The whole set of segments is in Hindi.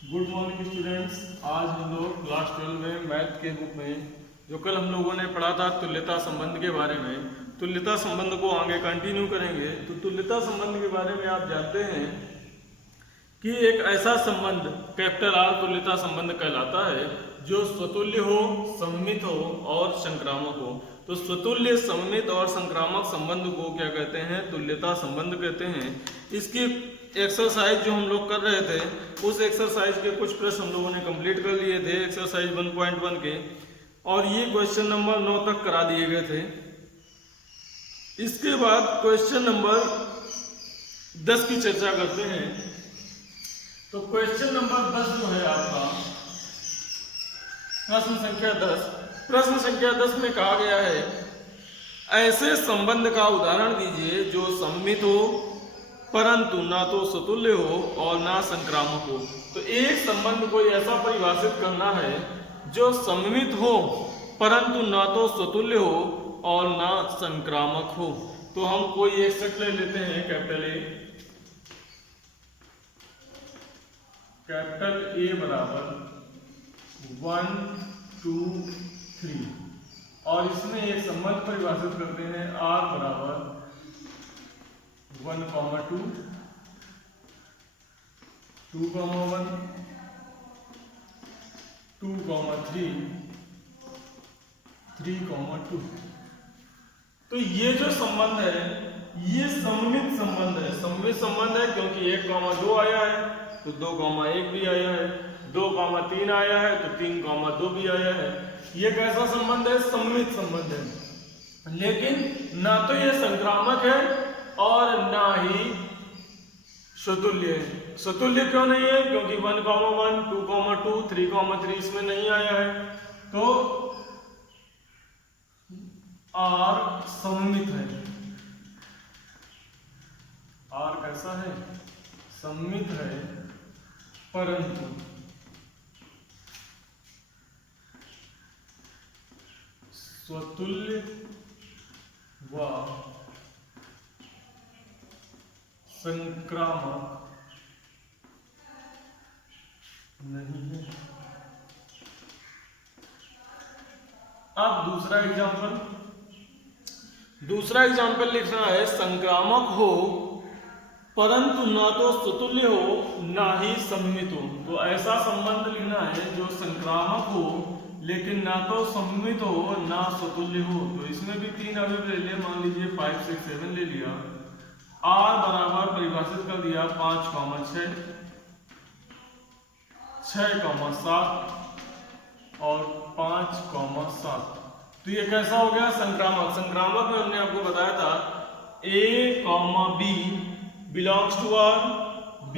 Good morning students. आज हम लोग क्लास 12 में मैथ के बुक में जो कल हम लोगों ने पढ़ा था तुल्यता संबंध के बारे में, तुल्यता संबंध को आगे कंटिन्यू करेंगे। तो तुल्यता संबंध के बारे में आप जानते हैं कि एक ऐसा संबंध कैपिटल आर तुल्यता संबंध कहलाता है जो स्वतुल्य हो, सममित हो और संक्रामक हो। तो स्वतुल्य, सममित और संक्रामक संबंध को क्या कहते हैं? तुल्यता संबंध कहते हैं। इसकी एक्सरसाइज जो हम लोग कर रहे थे, उस एक्सरसाइज के कुछ प्रश्न हम लोगों ने कंप्लीट कर लिए थे एक्सरसाइज 1.1 के, और ये क्वेश्चन नंबर 9 तक करा दिए गए थे। इसके बाद क्वेश्चन नंबर 10 की चर्चा करते हैं। तो क्वेश्चन नंबर 10 जो है आपका प्रश्न संख्या 10, प्रश्न संख्या 10 में कहा गया है ऐसे संबंध का उदाहरण दीजिए जो सममित हो परंतु ना तो स्वतुल्य हो और ना संक्रामक हो। तो एक संबंध को ऐसा परिभाषित करना है जो सममित हो परंतु ना तो स्वतुल्य हो और ना संक्रामक हो। तो हम कोई एक सेट ले लेते हैं, कैपिटल ए बराबर 1 2 3, और इसमें एक संबंध परिभाषित करते हैं आर बराबर 1, 2, 2, 1, 2, 3, 3, 2। तो ये जो संबंध है ये सममित संबंध है। सममित संबंध है क्योंकि 1, 2 आया है तो 2, 1 भी आया है, 2, 3 आया है तो 3, 2 भी आया है। ये कैसा संबंध है? सममित संबंध है। लेकिन ना तो ये संक्रामक है और ना ही स्वतुल्य है। स्वतुल्य क्यों नहीं है? क्योंकि 1, 1, 2, 2, 3, 3 इसमें नहीं आया है। तो आर सममित है। आर कैसा है? सममित है, परंतु स्वतुल्य व संक्रामक नहीं है। अब दूसरा एग्जाम्पल लिखना है संक्रामक हो परंतु ना तो स्वतुल्य हो ना ही सममित हो। तो ऐसा संबंध लिखना है जो संक्रामक हो लेकिन ना तो सममित हो ना स्वतुल्य हो। तो इसमें भी 3 अवयव ले लिए, मान लीजिए 5, 6, 7 ले लिया। आर बराबर परिभाषित कर दिया 5, 6, 6, 7 और 5, 7। तो ये कैसा हो गया? संक्रामक। संक्रामक में हमने आपको बताया था A, B belongs to R, B,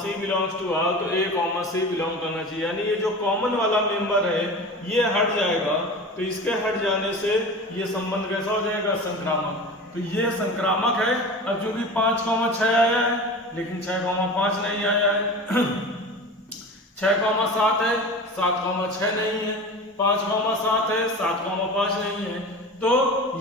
C belongs to R. तो A, C बिलोंग करना चाहिए, यानी ये जो कॉमन वाला मेंबर है ये हट जाएगा। तो इसके हट जाने से ये संबंध कैसा हो जाएगा? संक्रामक। तो ये संक्रामक है। अब चूंकि 5, 6 आया है लेकिन 6, 5 नहीं आया है 6, 7 है, 7, 6 नहीं है, 5, 7 है, 7, 5 नहीं है। तो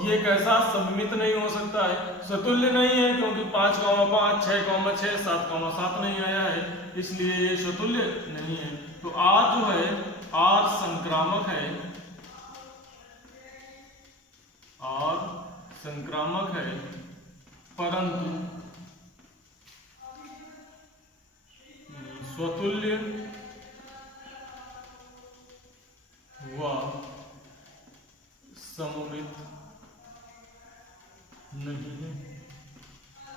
ये कैसा? सममित नहीं हो सकता है, स्वतुल्य नहीं है क्योंकि 5, 5, 6, 7, 7 नहीं आया है, इसलिए ये स्वतुल्य नहीं है। तो आर जो है आर संक्रामक है, आर संक्रामक है परंतु स्वतुल्य व सममित नहीं है।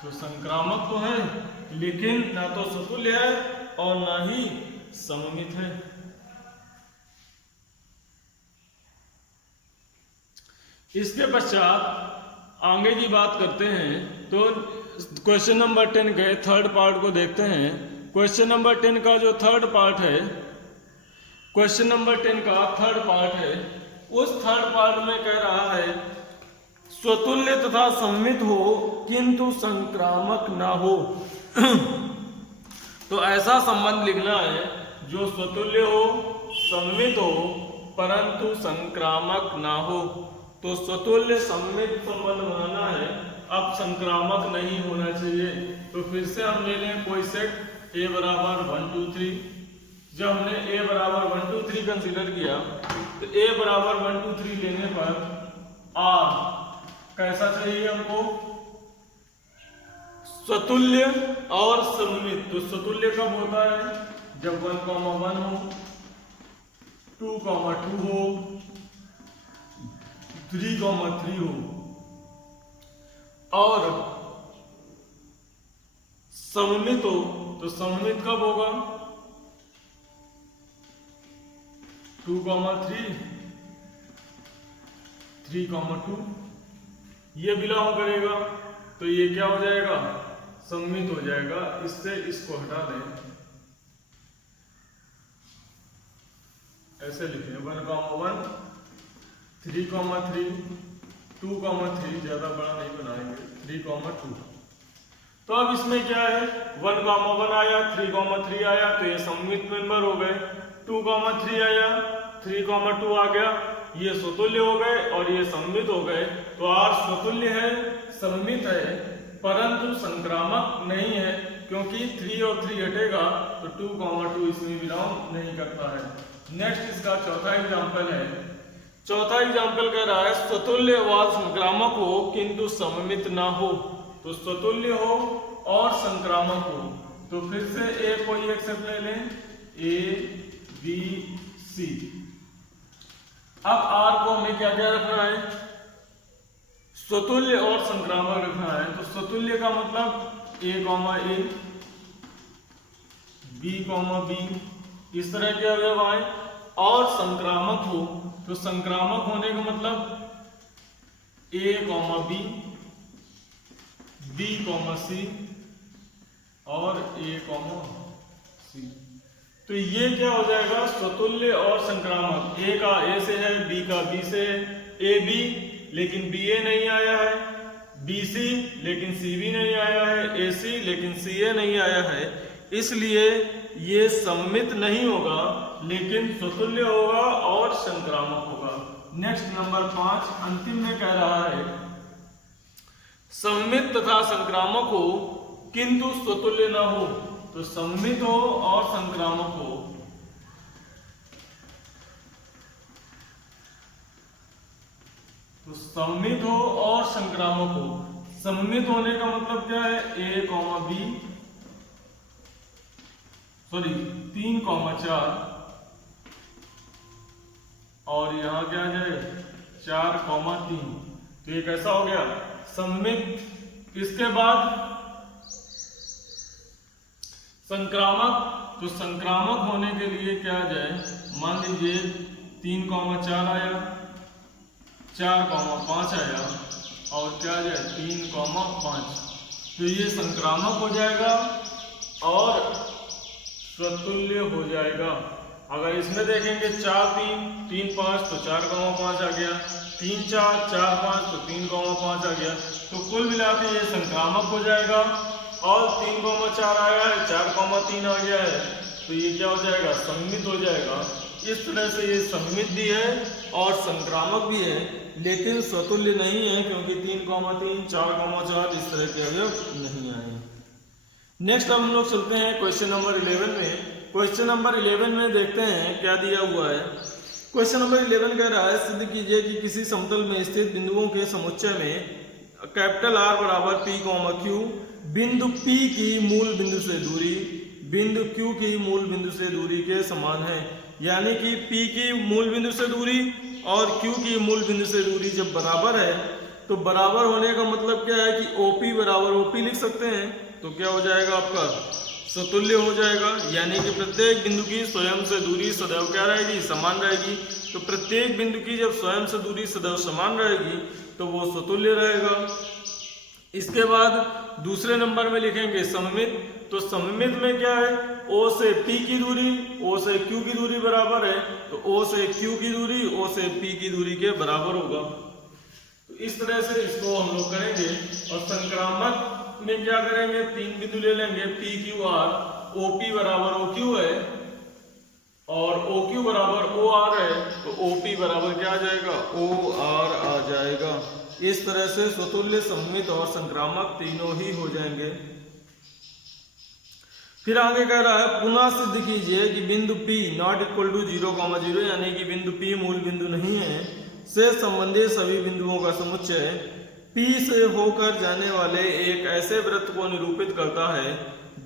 तो संक्रामक तो है लेकिन ना तो स्वतुल्य है और ना ही सममित है। इसके पश्चात आगे की बात करते हैं। तो क्वेश्चन नंबर 10 के थर्ड पार्ट को देखते हैं। क्वेश्चन नंबर 10 का जो थर्ड पार्ट है, क्वेश्चन नंबर 10 का थर्ड पार्ट है, उस थर्ड पार्ट में कह रहा है स्वतुल्य तथा सममित हो किंतु संक्रामक ना हो। तो ऐसा संबंध लिखना है जो स्वतुल्य हो, सममित हो परंतु संक्रामक ना हो। तो स्वतुल्य सममित संबंध बनाना है, अब संक्रामक नहीं होना चाहिए। तो फिर से हम ले लें कोई सेट A बराबर 1 2 3, जब हमने a बराबर 1 2 3 कंसीडर किया तो a बराबर 1 2 3 लेने पर r कैसा चाहिए हमको, स्वतुल्य और सममित। तो स्वतुल्य कब होता है, जब 1, 1 हो, 2, 2 हो, 3, 3 हो। और सममित हो तो सममित कब होगा, 2, 3, 3, 2 ये बिलोंग करेगा, तो ये क्या हो जाएगा, सममित हो जाएगा। इससे इसको हटा दें, ऐसे लिखें 1, 1, 3, 3, 2, 3 ज्यादा बड़ा नहीं बनाएंगे, 3, 2। तो अब इसमें क्या है, 1, 1 आया, 3, 3 आया, तो ये सममित मेंबर हो गए। 2, 3 आया, 3, 2 आ गया, ये स्वतुल्य हो गए और ये सममित हो गए। तो R स्वतुल्य है, सममित है, परंतु संक्रामक नहीं है, क्योंकि 3 और 3 हटेगा तो 2, 2 इसमें बिलोंग नहीं करता है। नेक्स्ट इसका चौथा एग्जाम्पल है। चौथा एग्जाम्पल कह रहा है स्वतुल्य व संक्रामक हो किंतु सममित ना हो। तो स्वतुल्य हो और संक्रामक हो, तो फिर से ए कोई एक शब्द ले लें, ABC। अब R को हमें क्या क्या रखना है, स्वतुल्य और संक्रामक रखना है। तो स्वतुल्य का मतलब A, B, इस तरह के अवयव आए। और संक्रामक हो तो संक्रामक होने का मतलब A, B, C और A, C। तो ये क्या हो जाएगा, स्वतुल्य और संक्रामक। A का A से है, B का B से है, AB लेकिन BA नहीं आया है, BC लेकिन CB नहीं आया है, AC लेकिन CA नहीं आया है, इसलिए ये सममित नहीं होगा, लेकिन स्वतुल्य होगा और संक्रामक होगा। नेक्स्ट नंबर 5 अंतिम में कह रहा है सममित तथा संक्रामक हो किंतु स्वतुल्य न हो। तो सममित हो और संक्रामक हो, तो सममित हो और संक्रामक हो। सममित होने का मतलब क्या है, A, B, 3, 4 और यहां क्या है 4, 3। तो ये कैसा हो गया, सममित। इसके बाद संक्रामक। तो संक्रामक होने के लिए क्या जाए, मान लीजिए 3, 4 आया, 4, 5 आया और क्या जाए 3, 5। तो ये संक्रामक हो जाएगा और स्वतुल्य हो जाएगा। अगर इसमें देखेंगे 4, 3, 3, 5 तो 4, 5 आ गया, 3, 4, 4, 5 तो 3, 5 आ गया। तो कुल मिला के ये संक्रामक हो जाएगा। और 3, 4 आया है, 4, 3 आ गया है, तो ये क्या हो जाएगा, सममित हो जाएगा। इस तरह से ये सममित भी है और संक्रामक भी है, लेकिन स्वतुल्य नहीं है, क्योंकि 3, 3, 4, 4 इस तरह के अवयव नहीं आए। नेक्स्ट अब हम लोग चलते हैं क्वेश्चन नंबर 11 में। क्वेश्चन नंबर 11 में देखते हैं क्या दिया हुआ है। क्वेश्चन नंबर 11 कह रहा है सिद्ध कीजिए कि किसी समतल में स्थित बिंदुओं के समुच्चय में कैपिटल R बराबर P, Q बिंदु P की मूल बिंदु से दूरी बिंदु Q की मूल बिंदु से दूरी के समान है। यानी कि P की मूल बिंदु से दूरी और Q की मूल बिंदु से दूरी जब बराबर है, तो बराबर होने का मतलब क्या है कि OP बराबर OP लिख सकते हैं। तो क्या हो जाएगा, आपका स्वतुल्य हो जाएगा। यानी कि प्रत्येक बिंदु की स्वयं से दूरी सदैव क्या रहेगी, समान रहेगी। तो प्रत्येक बिंदु की जब स्वयं से दूरी सदैव समान रहेगी तो वो स्वतुल्य रहेगा। इसके बाद दूसरे नंबर में लिखेंगे सममित। तो सममित में क्या है, O से P की दूरी O से Q की दूरी बराबर है, तो O से Q की दूरी O से P की दूरी के बराबर होगा। तो इस तरह से इसको हम लोग करेंगे। और संक्रामक में क्या करेंगे, 3 बिंदु ले लेंगे P, Q, R। OP बराबर OQ है और OQ बराबर OR है, तो OP बराबर क्या आ जाएगा, OR आ जाएगा। इस तरह से स्वतुल्य, सममित और संक्रामक तीनों ही हो जाएंगे। फिर आगे कह रहा है पुनः सिद्ध कीजिए कि बिंदु P नॉट इक्वल टू 0,0 यानी कि बिंदु P मूल बिंदु नहीं है से संबंधित सभी बिंदुओं का समुच्चय P से होकर जाने वाले एक ऐसे वृत्त को निरूपित करता है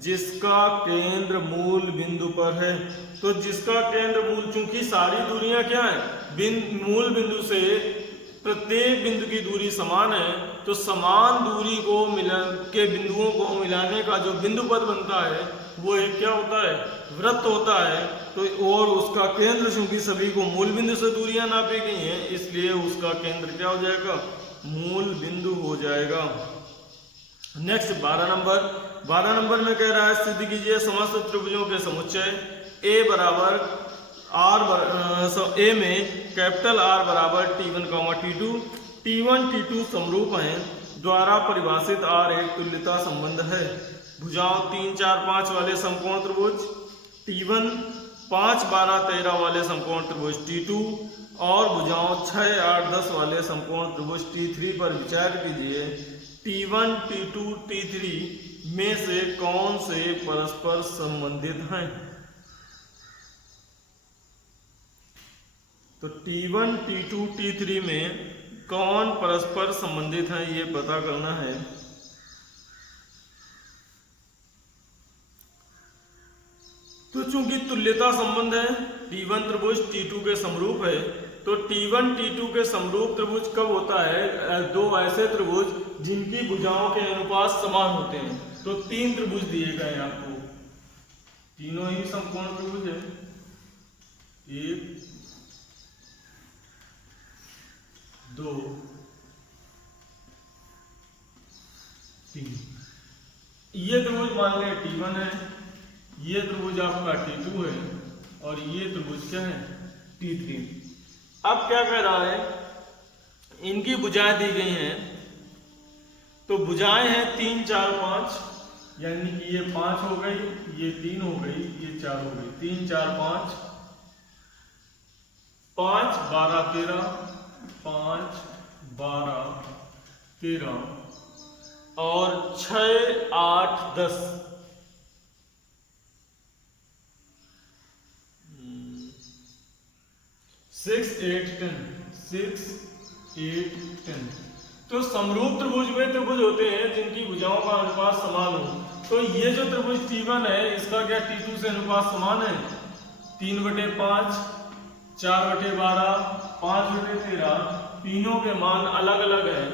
जिसका केंद्र मूल बिंदु पर है। तो जिसका केंद्र मूल, चूंकि सारी दूरियां क्या है, मूल बिंदु से प्रत्येक बिंदु की दूरी समान है, तो समान दूरी को के बिंदुओं को मिलाने का जो बिंदु पद बनता है वो एक क्या होता है, वृत्त होता है। तो और उसका केंद्र, चूंकि सभी को मूल बिंदु से दूरियां नापी गई हैं, इसलिए उसका केंद्र क्या हो जाएगा, मूल बिंदु हो जाएगा। नेक्स्ट 12 नंबर में कह रहा है सिद्ध कीजिए समस्त त्रिभुजों के समुच्चय ए बराबर ए में कैपिटल आर बराबर T1, T2, T1, T2 समरूप हैं द्वारा परिभाषित आर एक तुल्यता संबंध है। भुजाओं 3, 4, 5 वाले समकोण त्रिभुज T1, 5, 12, 13 वाले समकोण त्रिभुज T2 और भुजाओं 6, 8, 10 वाले समकोण त्रिभुज T3 पर विचार कीजिए। T1, T2, T3 में से कौन से परस्पर संबंधित हैं? तो T1, T2, T3 में कौन परस्पर संबंधित है ये पता करना है। तो चूंकि तुल्यता संबंध है, T1 त्रिभुज T2 के समरूप है, तो T1, T2 के समरूप त्रिभुज कब होता है, दो ऐसे त्रिभुज जिनकी भुजाओं के अनुपात समान होते हैं। तो 3 त्रिभुज दिए गए आपको, तीनों ही समकोण त्रिभुज है, 1, 2, 3। ये त्रिभुज मान लें T1 है, ये त्रिभुज आपका T2 है और ये त्रिभुज क्या है, T3। अब क्या कह रहा है, इनकी भुजाएं दी गई हैं, तो भुजाएं हैं 3, 4, 5, यानी कि ये 5 हो गई, ये 3 हो गई, ये 4 हो गई। 3, 4, 5, 5, 12, 13, 5, 12, 13 और 6, 8, 10। 6, 8, 10, 6, 8, 10। तो समरूप त्रिभुज वे त्रिभुज होते हैं जिनकी भुजाओं का अनुपात समान हो। तो ये जो त्रिभुज T1 है, इसका क्या T2 से अनुपात समान है, 3/5, 4/12, 5/13, तीनों के मान अलग अलग है।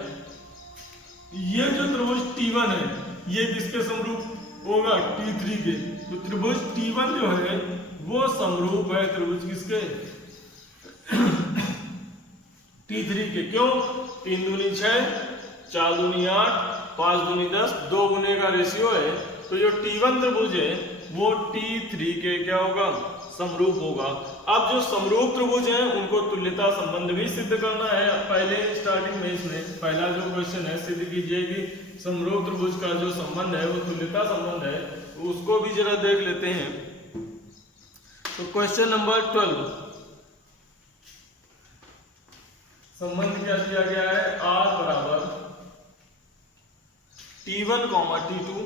ये जो त्रिभुज T1 है, ये किसके समरूप होगा, T3 के। तो त्रिभुज T1 जो है वो समरूप है त्रिभुज किसके, T3 के। क्यों, 3 दूनी 6, 4 दूनी 8, 5 दूनी 10, 2 गुने का रेशियो है। तो जो T1 त्रिभुज है वो T3 के क्या होगा, समरूप होगा। अब जो समरूप त्रिभुज हैं उनको तुल्यता संबंध भी सिद्ध करना है। पहले स्टार्टिंग में इसमें पहला जो क्वेश्चन है, सिद्ध कीजिए कि समरूप त्रिभुज का जो संबंध है वो तुल्यता संबंध है, उसको भी जरा देख लेते हैं। तो क्वेश्चन नंबर 12, संबंध क्या दिया गया है, R बराबर T1, T2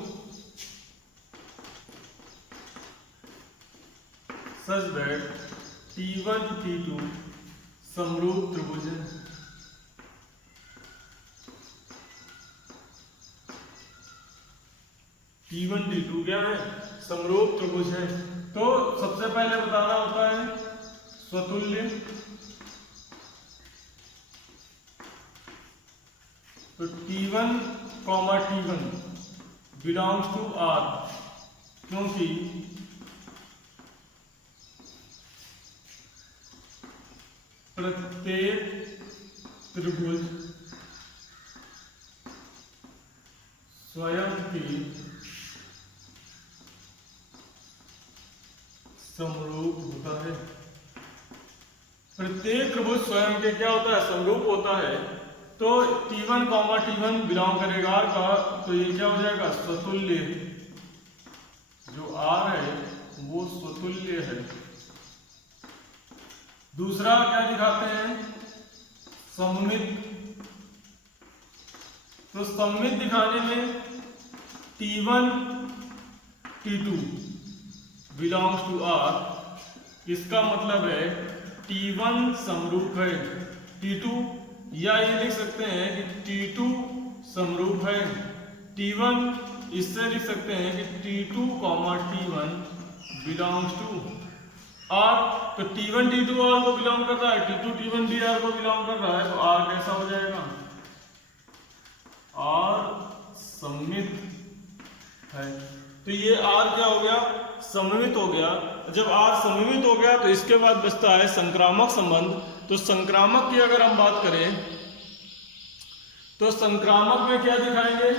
such that T1, T2 समरूप त्रिभुज है। T1, T2 क्या है, समरूप त्रिभुज है। तो सबसे पहले बताना होता है स्वतुल्य। तो T1, T1 belongs to R, क्योंकि प्रत्येक त्रिभुज स्वयं की समरूप होता है। प्रत्येक त्रिभुज स्वयं के क्या होता है, समरूप होता है। तो T1, T1 बिलोंग करेगा R का, तो ये क्या हो जाएगा, स्वतुल्य। जो R है वो स्वतुल्य है। दूसरा क्या दिखाते हैं, सममित। तो सममित दिखाने में T1 T2 belongs to R, इसका मतलब है T1 समरूप है T2, या ये लिख सकते हैं कि T2 समरूप है T1, इससे लिख सकते हैं कि T2, T1 belongs to R। तो T1 T2 R को बिलोंग कर रहा है, T2 T1 भी R को बिलोंग कर रहा है, तो R कैसा हो जाएगा? R सममित है। तो ये R क्या हो गया? सममित हो गया। जब R सममित हो गया तो इसके बाद बचता है संक्रामक संबंध। तो संक्रामक की अगर हम बात करें तो संक्रामक में क्या दिखाएंगे?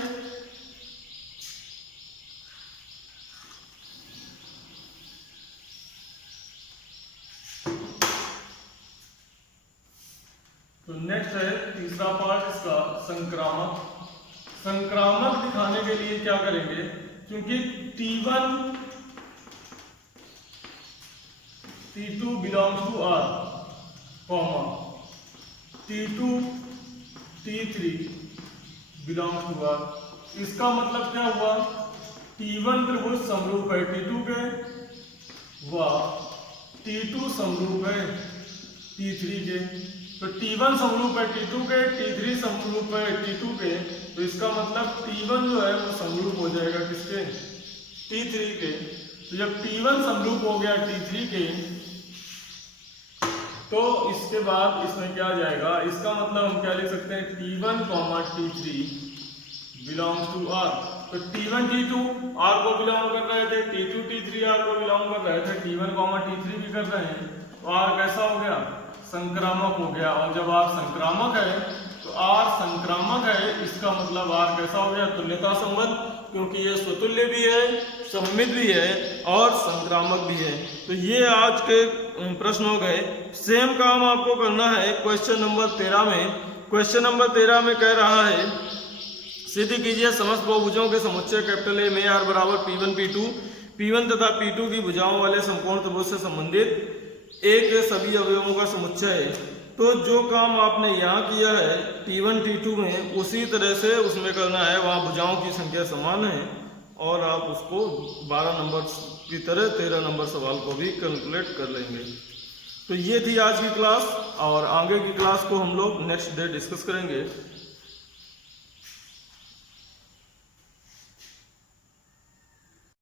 तो नेक्स्ट है तीसरा पार्ट इसका, संक्रामक। संक्रामक दिखाने के लिए क्या करेंगे? क्योंकि T1 T2 belongs to R, comma T2 T3 belongs to R, इसका मतलब क्या हुआ? T1 त्रिभुज समरूप है T2 के, व T2 समरूप है T3 के। तो T1 समरूप है T2 के, T3 समरूप है T2 के, तो इसका मतलब T1 जो है वो समरूप हो जाएगा किसके? T3 के। तो जब T1 समरूप हो गया T3 के, तो इसके बाद इसमें क्या जाएगा? इसका मतलब हम क्या लिख सकते हैं? T1, T3 belongs to R। तो T1 T2 R को बिलोंग कर रहे थे, T2 T3 R को बिलोंग कर रहे थे, T1, T3 भी कर रहे हैं, तो R कैसा हो गया? संक्रामक हो गया। और जब R संक्रामक है तो R संक्रामक है, इसका मतलब R कैसा हो गया? तुल्यता संबंध, क्योंकि ये स्वतुल्य भी है, सममित भी है और संक्रामक भी है। तो ये आज के प्रश्न हो गए। सेम काम आपको करना है क्वेश्चन नंबर 13 में। क्वेश्चन नंबर 13 में कह रहा है सिद्ध कीजिए समस्त बहुभुजों के समुच्चय कैपिटल A में R बराबर P1 P2, P1 तथा P2 की भुजाओं वाले समकोण त्रिभुज से संबंधित A के सभी अवयवों का समुच्चय है। तो जो काम आपने यहाँ किया है T1 T2 में, उसी तरह से उसमें करना है। वहाँ भुजाओं की संख्या समान है और आप उसको 12 नंबर की तरह 13 नंबर सवाल को भी कैलकुलेट कर लेंगे। तो ये थी आज की क्लास, और आगे की क्लास को हम लोग नेक्स्ट डे डिस्कस करेंगे।